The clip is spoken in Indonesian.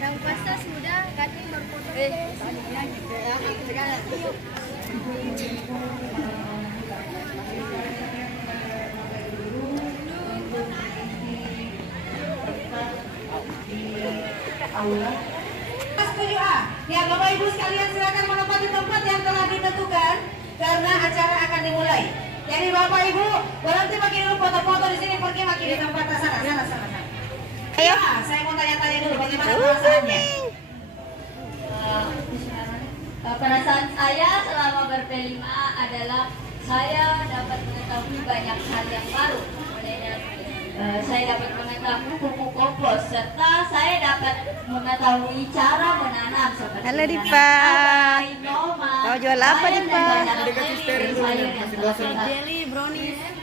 Yang pasta sudah ganti berfoto. Ya, Bapak Ibu sekalian silakan menempati tempat yang telah ditentukan karena acara akan dimulai. Jadi Bapak Ibu berhenti makin dulu foto-foto di sini, pergi makin di tempat sana. Ayo, saya mau tanya-tanya dulu bagaimana perasaannya. Perasaan saya selama berkelima adalah saya dapat mengetahui banyak hal yang baru. Saya dapat mengetahui pupuk kompos serta saya dapat mengetahui cara menanam seperti Halo Dipa. Mau jual apa Dipa? Jelly, brownies.